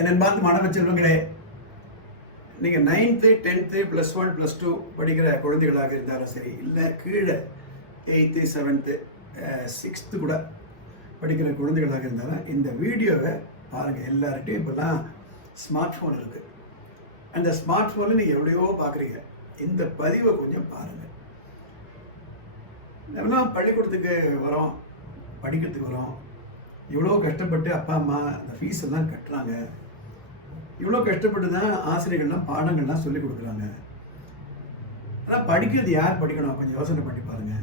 என் பார்த்து மாணவ செல்வங்களே நீங்கள் ninth tenth plus one plus two படிக்கிற குழந்தைகளாக இருந்தாலும் சரி இல்லை கீழே எயித்து செவன்த்து சிக்ஸ்த்து கூட படிக்கிற குழந்தைகளாக இருந்தாலும் இந்த வீடியோவை பாருங்கள் எல்லார்கிட்டையும். இப்போல்லாம் ஸ்மார்ட் ஃபோன் இருக்குது அந்த ஸ்மார்ட் ஃபோனில் நீங்கள் எவ்வளையோ பார்க்குறீங்க இந்த பதிவை கொஞ்சம் பாருங்கள் நம்மளாம் பள்ளிக்கூடத்துக்கு வரோம் படிக்கிறதுக்கு வரோம். இவ்வளோ கஷ்டப்பட்டு அப்பா அம்மா அந்த ஃபீஸ் எல்லாம் கட்டுறாங்க. இவ்வளோ கஷ்டப்பட்டு தான் ஆசிரியர்கள்லாம் பாடங்கள்லாம் சொல்லிக் கொடுக்குறாங்க. ஆனால் படிக்கிறது யார் படிக்கணும்? கொஞ்சம் யோசனை பண்ணி பாருங்க.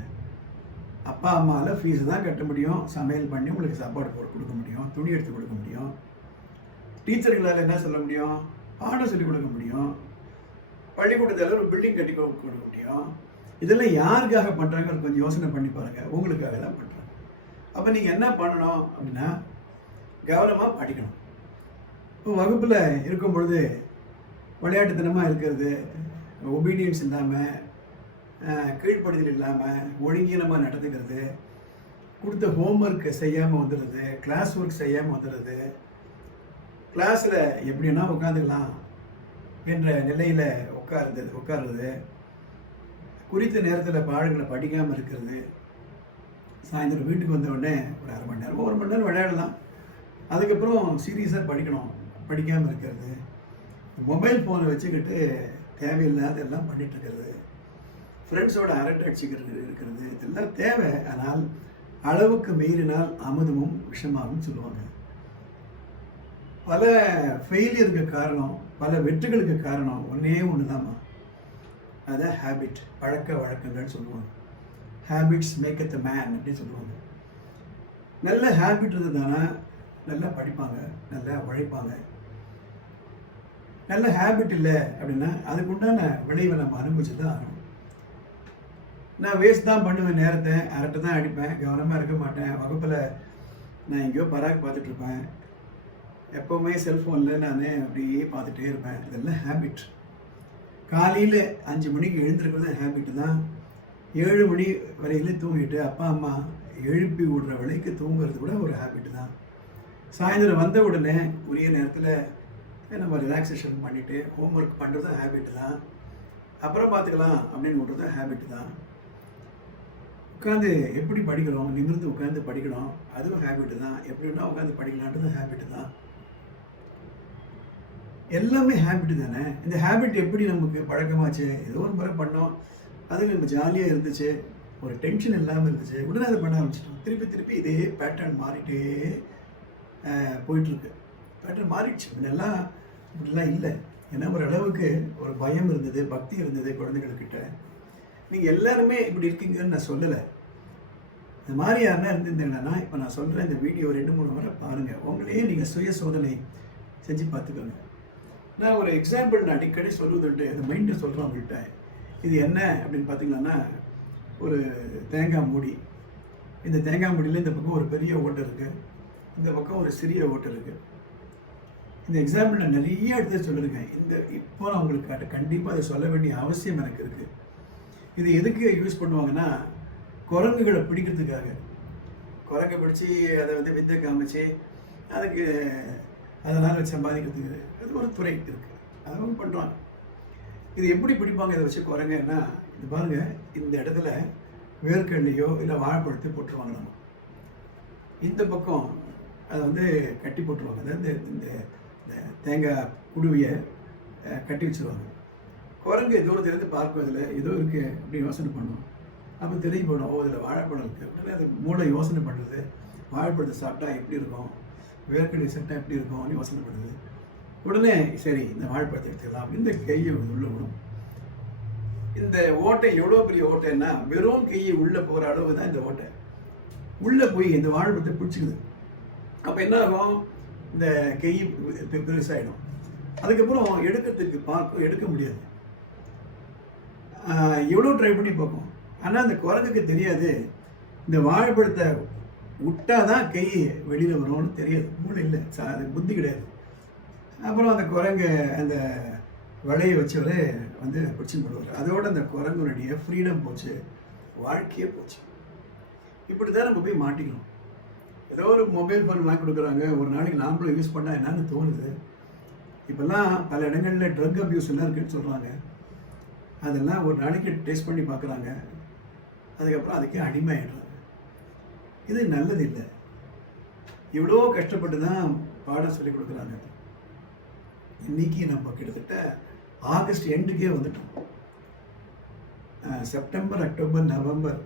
அப்பா அம்மாவில் ஃபீஸ் தான் கட்ட முடியும். சமையல் பண்ணி உங்களுக்கு சாப்பாடு போட்டு கொடுக்க முடியும். துணி எடுத்து கொடுக்க முடியும். டீச்சர்களால் என்ன சொல்ல முடியும்? பாடம் சொல்லிக் கொடுக்க முடியும். பள்ளிக்கூடத்தில் ஒரு பில்டிங் கட்டி கொடுக்க முடியும். இதெல்லாம் யாருக்காக பண்ணுறாங்க கொஞ்சம் யோசனை பண்ணி பாருங்கள் உங்களுக்காக தான் பண்ணுறாங்க அப்போ நீங்கள் என்ன பண்ணணும் அப்படின்னா கவனமாக படிக்கணும். வகுப்பில் இருக்கும் பொழுது விளையாட்டுத்தனமாக இருக்கிறது ஒபீடியன்ஸ் இல்லாமல் கீழ்ப்படுதல் இல்லாமல் ஒழுங்கீனமாக நடந்துக்கிறது கொடுத்த ஹோம்ஒர்க் செய்யாமல் வந்துடுது கிளாஸ் ஒர்க் செய்யாமல் வந்துடுறது கிளாஸில் எப்படின்னா உட்காந்துக்கலாம் என்ற நிலையில் உட்காருது உட்காருறது குறித்த நேரத்தில் பாடங்களை படிக்காமல் இருக்கிறது. சாயந்தரம் வீட்டுக்கு வந்த உடனே ஒரு அரை மணி நேரம் ஒரு மணி நேரம் விளையாடலாம். அதுக்கப்புறம் சீரியஸாக படிக்கணும். படிக்காமல் இருக்கிறது. மொபைல் ஃபோனை வச்சுக்கிட்டு தேவையில்லாத எல்லாம் பண்ணிட்டு இருக்கிறது ஃப்ரெண்ட்ஸோட அரட்டை அடிச்சுக்கிறது இருக்கிறது. இதெல்லாம் தேவை. ஆனால் அளவுக்கு மீறினால் அமுதமும் விஷமாகவும் சொல்லுவாங்க. பல ஃபெயிலியருக்கு காரணம் பல வெற்றிகளுக்கு காரணம் ஒன்றே ஒன்று தாம்மா அதான் ஹேபிட் பழக்க வழக்கங்கள்னு சொல்லுவாங்க. ஹேபிட்ஸ் மேக் த மேன் அப்படின்னு சொல்லுவாங்க. நல்ல ஹேபிட் தானே நல்லா படிப்பாங்க நல்லா உழைப்பாங்க. நல்ல ஹேபிட் இல்லை அப்படின்னா அதுக்கு உண்டான விளைவை நம்ம அனுபவிச்சு தான் ஆகணும். நான் வேஸ்ட் தான் பண்ணுவேன் நேரத்தை அரட்டை தான் அடிப்பேன் கவனமாக இருக்க மாட்டேன் வகுப்பில் நான் எங்கேயோ பராக் பார்த்துட்ருப்பேன் எப்போவுமே செல்ஃபோனில் நான் அப்படியே பார்த்துட்டே இருப்பேன். இதெல்லாம் ஹேபிட் காலையில் அஞ்சு மணிக்கு எழுந்திருக்கிறது ஹேபிட் தான். ஏழு மணி வரையிலும் தூங்கிட்டு அப்பா அம்மா எழுப்பி விடுற விலைக்கு தூங்குறது கூட ஒரு ஹேபிட் தான். சாயந்தரம் வந்த உடனே உரிய நேரத்தில் நம்ம ரிலாக்ஸேஷன் பண்ணிவிட்டு ஹோம்ஒர்க் பண்ணுறதும் ஹேபிட் தான். அப்புறம் பார்த்துக்கலாம் அப்படின்னு விட்றதும் ஹேபிட் தான். உட்காந்து எப்படி படிக்கிறோம்? நிமிர்ந்து உட்காந்து படிக்கணும் அதுவும் ஹேபிட்டு தான். எப்படின்னா உட்காந்து படிக்கலான்றது ஹேபிட்டு தான். எல்லாமே ஹேபிட் தானே? இந்த ஹேபிட் எப்படி நமக்கு பழக்கமாச்சு? ஏதோ ஒரு முறை பண்ணோம். அது நம்ம ஜாலியாக இருந்துச்சு. ஒரு டென்ஷன் இல்லாமல் இருந்துச்சு. உடனே அதை பண்ண ஆரம்பிச்சிட்டோம். திருப்பி திருப்பி இதே பேட்டர்ன் மாறிட்டே போயிட்டுருக்கு பேட்டர்ன் மாறிடுச்சு. முன்னெல்லாம் இப்படிலாம் இல்லை. ஏன்னா ஓரளவுக்கு ஒரு பயம் இருந்தது பக்தி இருந்தது குழந்தைகள்கிட்ட நீங்கள் எல்லாருமே இப்படி இருக்கீங்கன்னு நான் சொல்லலை. இந்த மாதிரி யாருன்னா இருந்திருந்தீங்கன்னா இப்போ நான் சொல்கிற இந்த வீடியோ ரெண்டு மூணு முறை பாருங்கள் உங்களையே நீங்கள் சுய சோதனை செஞ்சு பார்த்துக்கோங்க. நான் ஒரு எக்ஸாம்பிள் நான் அடிக்கடி சொல்லுவதுண்டு இந்த மைண்டு சொல்கிறேன் உங்கள்கிட்ட இது என்ன அப்படின்னு பார்த்தீங்கன்னா ஒரு தேங்காய் மூடி. இந்த தேங்காய் மூடியில் இந்த பக்கம் ஒரு பெரிய ஓட்டை இருக்குது இந்த பக்கம் ஒரு சிறிய ஓட்டை இருக்குது இந்த எக்ஸாம்பிள் நான் நிறைய இடத்துல சொல்லியிருக்கேன் இந்த இப்போ நான் உங்களுக்கு காட்ட கண்டிப்பாக அதை சொல்ல வேண்டிய அவசியம் எனக்கு இருக்குது இது எதுக்கு யூஸ் பண்ணுவாங்கன்னா குரங்குகளை பிடிக்கிறதுக்காக. குரங்கை பிடிச்சி அதை வந்து வித்தை காமிச்சு அதுக்கு அதனால் சம்பாதிக்கிறதுக்கு அது ஒரு துறை இருக்குது அதுவும் பண்ணுறாங்க இது எப்படி பிடிப்பாங்க இதை வச்சு குரங்கன்னா இது பாருங்கள் இந்த இடத்துல வேர்க்கடலையோ இல்லை வாழைப்பழத்தை போட்டுருவாங்க நம்ம. இந்த பக்கம் அதை வந்து கட்டி போட்டுருவாங்க. அதாவது இந்த இந்த தேங்காய் குடுவியை கட்டி வச்சுருவாங்க. குரங்கு தூரத்துலேருந்து பார்க்கும் இதில் ஏதோ இருக்கு அப்படி யோசனை பண்ணும். அப்போ தெரிய போடும் ஓ இதில் வாழைப்பழம் இருக்குது உடனே அது மூளை யோசனை பண்ணுறது வாழைப்பழத்தை சாப்பிட்டா எப்படி இருக்கும்? வேர்க்கடலை சாப்பிட்டா எப்படி இருக்கும்னு யோசனை பண்ணுது. உடனே சரி இந்த வாழைப்பழத்தை எடுத்துக்கலாம் அப்படின்னு இந்த கையை உள்ளே விடும். இந்த ஓட்டை எவ்வளோ பெரிய ஓட்டைன்னா வெறும் கையை உள்ளே போகிற அளவு தான் இந்த ஓட்டை. உள்ளே போய் இந்த வாழைப்பழத்தை பிடிச்சிக்குது. அப்போ என்ன ஆகும்? இந்த கை பெருசாகிடும் அதுக்கப்புறம் எடுக்கிறதுக்கு பார்க்க எடுக்க முடியாது. எவ்வளோ ட்ரை பண்ணி பார்ப்போம். ஆனால் அந்த குரங்குக்கு தெரியாது. இந்த வாழைப்பழத்தை விட்டால் தான் கை வெளியில் வரும்னு தெரியாது. மூளை இல்லை. சா- அது புத்தி கிடையாது. அப்புறம் அந்த குரங்கு அந்த வலையை வச்சவரே வந்து பிடிச்சி போடுவார் அதோட அந்த குரங்குனுடைய ஃப்ரீடம் போச்சு. வாழ்க்கையே போச்சு. இப்படி தான் நம்ம போய் மாட்டிக்கணும். ஏதோ ஒரு மொபைல் ஃபோன் வாங்கி கொடுக்குறாங்க. ஒரு நாளைக்கு நாமளும் யூஸ் பண்ணால் என்னன்னு தோணுது. இப்போல்லாம் பல இடங்களில் ட்ரக் அப்யூஸ் எல்லாம் இருக்குன்னு சொல்கிறாங்க அதெல்லாம் ஒரு நாளைக்கு டேஸ்ட் பண்ணி பார்க்குறாங்க. அதுக்கப்புறம் அதுக்கே அடிமையாயிடுறாங்க. இது நல்லது இல்லை இவ்வளோ கஷ்டப்பட்டு தான் பாடம் சொல்லி கொடுக்குறாங்க. இன்னைக்கு நம்ம கிட்டத்தட்ட ஆகஸ்ட் எண்டுக்கே வந்துட்டோம். செப்டம்பர் அக்டோபர் நவம்பர்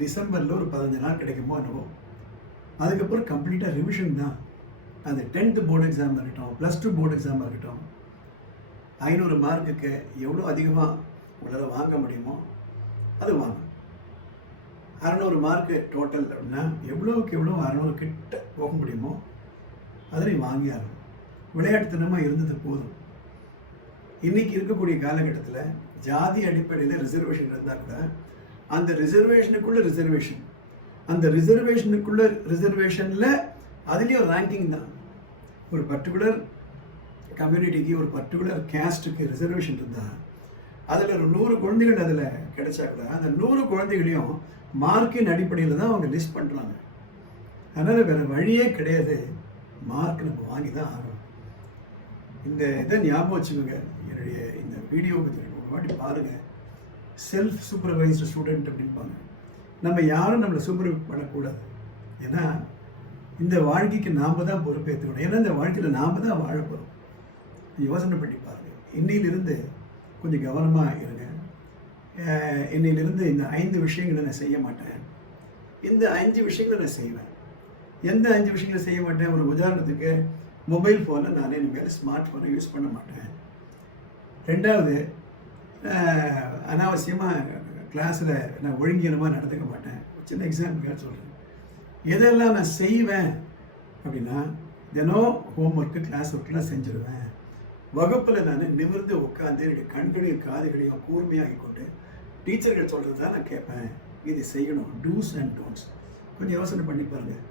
டிசம்பரில் ஒரு பதினஞ்சு நாள் கிடைக்குமோ அனுபவம் அதுக்கப்புறம் கம்ப்ளீட்டாக ரிவிஷன் தான். அந்த டென்த்து போர்டு எக்ஸாம் இருக்கட்டும் ப்ளஸ் டூ போர்டு எக்ஸாம் இருக்கட்டும் ஐநூறு மார்க்குக்கு எவ்வளோ அதிகமாக உங்களால் வாங்க முடியுமோ அது வாங்க அறநூறு மார்க்கு டோட்டல் அப்படின்னா எவ்வளோவுக்கு எவ்வளோ அறநூறு கிட்ட போக முடியுமோ அதில் வாங்கி ஆகணும். விளையாட்டுத்தனமாக இருந்தது போதும். இன்னைக்கு இருக்கக்கூடிய காலகட்டத்தில் ஜாதி அடிப்படையில் ரிசர்வேஷன் இருந்தால் கூட அந்த ரிசர்வேஷனுக்குள்ளே ரிசர்வேஷன் அந்த ரிசர்வேஷனுக்குள்ள ரிசர்வேஷனில் அதுலேயும் ரேங்கிங் தான். ஒரு பர்டிகுலர் கம்யூனிட்டிக்கு ஒரு பர்டிகுலர் கேஸ்ட்டுக்கு ரிசர்வேஷன் இருந்தால் அதில் ஒரு நூறு குழந்தைகள் அதில் கிடைச்சா கூட அந்த நூறு குழந்தைகளையும் மார்க்கின் அடிப்படையில் தான் அவங்க லிஸ்ட் பண்ணுறாங்க அதனால் வேறு வழியே கிடையாது. மார்க் நம்ம வாங்கி தான் ஆகணும். இந்த இதை ஞாபகம் வச்சுக்கோங்க. என்னுடைய இந்த வீடியோவை ஒரு வாட்டி பாருங்கள் செல்ஃப் சூப்பர்வைஸ்டு ஸ்டூடெண்ட் அப்படின்பாங்க நம்ம யாரும் நம்மளை சூப்பர்வைஸ் பண்ணக்கூடாது ஏன்னா இந்த வாழ்க்கைக்கு நாம் தான் பொறுப்பேற்றுக்கணும். ஏன்னா இந்த வாழ்க்கையில் நாம் தான் வாழ போகிறோம் யோசனை பண்ணி பாருங்கள் இன்னையிலிருந்து கொஞ்சம் கவனமாக இருங்க. என்னையிலிருந்து இந்த ஐந்து விஷயங்களை நான் செய்ய மாட்டேன். இந்த அஞ்சு விஷயங்களை நான் செய்வேன். எந்த அஞ்சு விஷயங்களை செய்ய மாட்டேன்? ஒரு உதாரணத்துக்கு மொபைல் ஃபோனை நான் இனிமேல் ஸ்மார்ட் ஃபோனை யூஸ் பண்ண மாட்டேன். ரெண்டாவது அனாவசியமாக கிளாஸில் நான் ஒழுங்கியலமாக நடந்துக்க மாட்டேன். ஒரு சின்ன எக்ஸாம்பிளுக்காக சொல்கிறேன் எதெல்லாம் நான் செய்வேன் அப்படின்னா தினம் ஹோம்ஒர்க்கு கிளாஸ் ஒர்க்கெலாம் செஞ்சுருவேன். வகுப்பில் நான் நிமிர்ந்து உட்காந்து என்னுடைய கண்களையும் காதுகளையும் கூர்மையாகி கொண்டு டீச்சர்கள் சொல்கிறது தான் நான் கேட்பேன். இது செய்யணும். டூஸ் அண்ட் டோன்ட்ஸ் கொஞ்சம் யோசனை பண்ணி பாருங்கள்